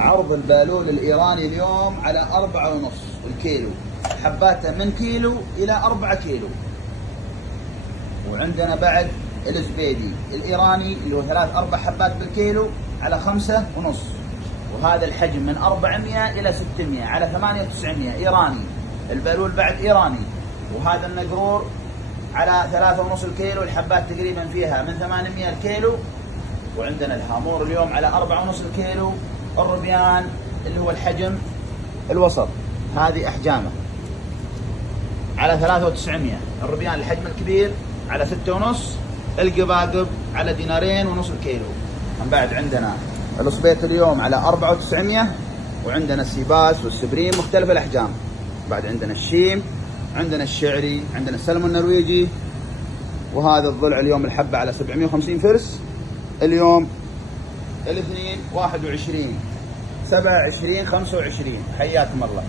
عرض البالول الإيراني اليوم على 4.5 الكيلو، حباته من كيلو إلى 4 كيلو. وعندنا بعد الزبيدي الإيراني اللي هو 3-4 حبات بالكيلو على 5.5، وهذا الحجم من 400 إلى 600 على 800-900 إيراني. البالول بعد إيراني. وهذا النقرور على 3.5 الكيلو، الحبات تقريبا فيها من 800 الكيلو. وعندنا الهامور اليوم على 4.5 الكيلو. الربيان اللي هو الحجم الوسط، هذه أحجامه على 3,900. الربيان الحجم الكبير على 6.5. القباقب على 2.5 الكيلو. من بعد عندنا الصبيط اليوم على 4,900. وعندنا السيباس والسبريم مختلف الأحجام. بعد عندنا الشيم، عندنا الشعري، عندنا السلمون النرويجي. وهذا الضلع اليوم الحبة على 750 فرس. اليوم الاثنين 21 27 25. حياكم الله.